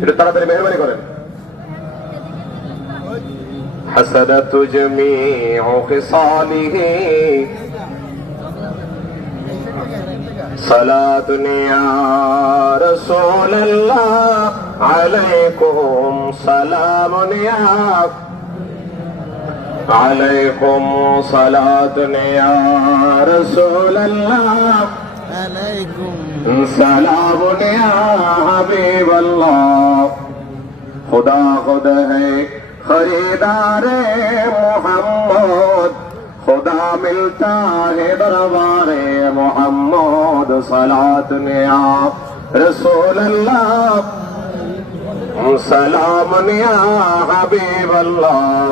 একটু তাড়াতাড়ি মেহরবানি করেন। হাসানাতু জামিউ খিসালিহি সালাতুন ইয়া রাসূলুল্লাহ আলাইকুম সালামুন ইয়া আলাইকুম সালাতুন ইয়া রাসূলুল্লাহ আলাইকুম সালামুন ইয়া হাবিবাল্লাহ। खुदा खुद है खरीदारे मोहम्मद, खुदा मिलता है दरबारे मोहम्मद। सलात ने आप रसूल अल्लाह सलाम ने हबीब अल्लाह।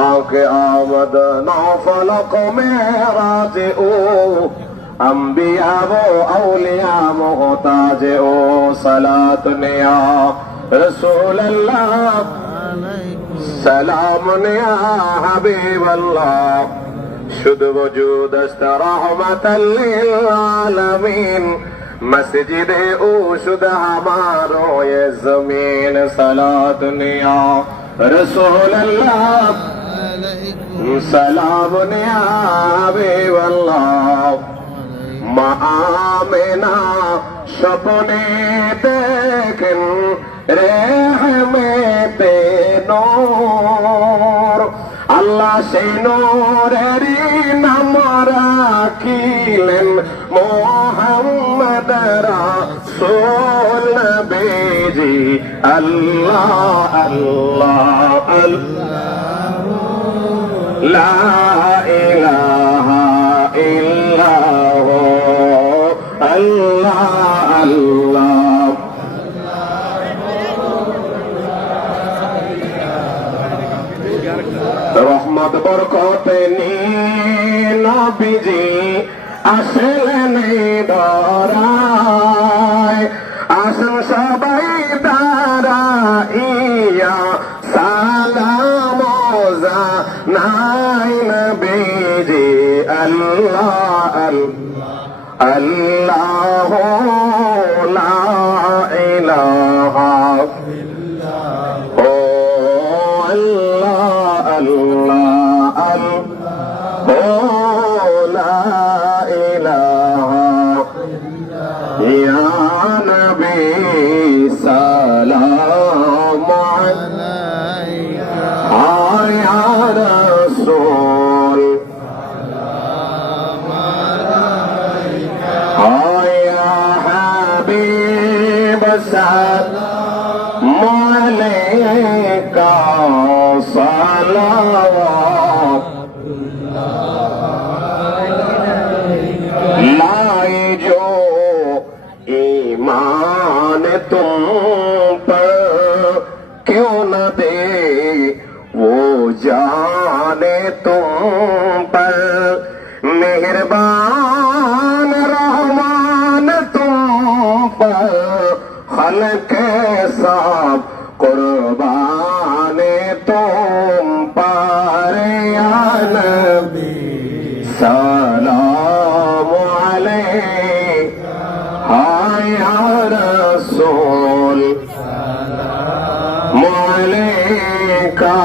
आके आमद नौफलक में राजे ओ अंबिया वो औलिया मोहताज ओ। सलात ने आप रसूल अल्लाह सलाम या हबीब अल्लाह। शुद्ध वजूद अस्त रहमतल लिल आलमीन, मस्जिद ओ शुद्ध हमारो ये जमीन। सलात या रसूल अल्लाह सलाम या हबीब अल्लाह। मामिना सपने देखें रहमते नूर, আল্লাহ সেই নূরেরই নাম রাখিলেন মুহাম্মদ রাসূল নবীজি। আল্লাহ আল্লাহ আল্লাহ লা ইলাহা ইল্লাহু আল্লাহ আল্লাহ। রহমত বরকতে নবীজি আসলেন ধরায়, আসেন সবাই দাঁড়াইয়া সালাম জানাই নবীজি। আল্লাহ আল্লাহ লা ইলাহা सलावत लाए जो ईमान तुम पर क्यों न दे वो जाने तुम पर। मेहरबान रहमान तुम पर खल्क सब कुर्बान तुम पर या नबी सलाम अलैका या रसूल सलाम अलैका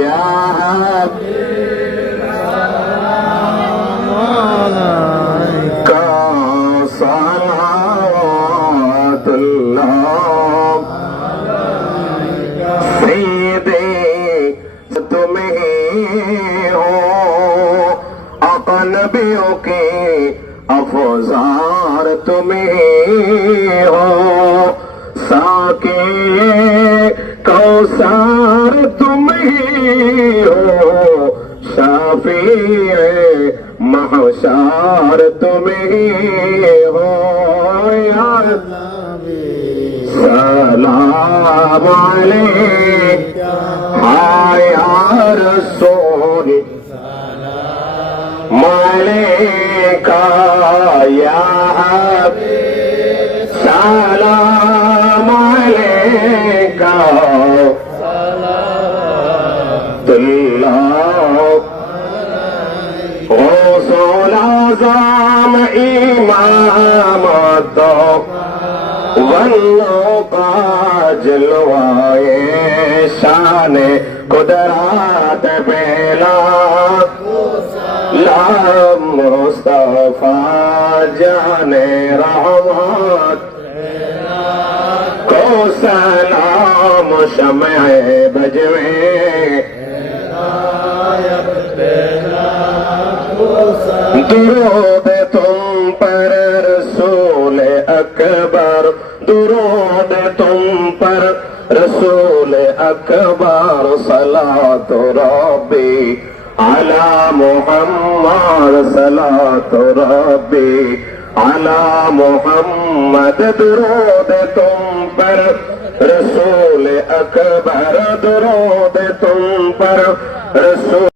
या हबीब सलाम अलैका सलावतुल्लाह नबियों के अफजार तुम्हें हो। साके कौसार तुम्हें हो, शाफिए महशार तुम्हें हो। या सलाम अलैका या रसूल मलेका या हबीब सलाम अलैका सलावतुल्लाह। गौसुल आज़म इमाम तो वल्लो का जलवाए शान कुदरत पेला मुस्तफा जाने रहमत को सलाम शमए बजवे दुरूद तुम पर रसूल अकबर दुरूद तुम पर रसूल अकबर सलातो रब्बी अला मुहम्मद सलातो रब्बी अला मुहम्मद दुरूद तुम पर रसूल अकबर दुरूद तुम पर रसूल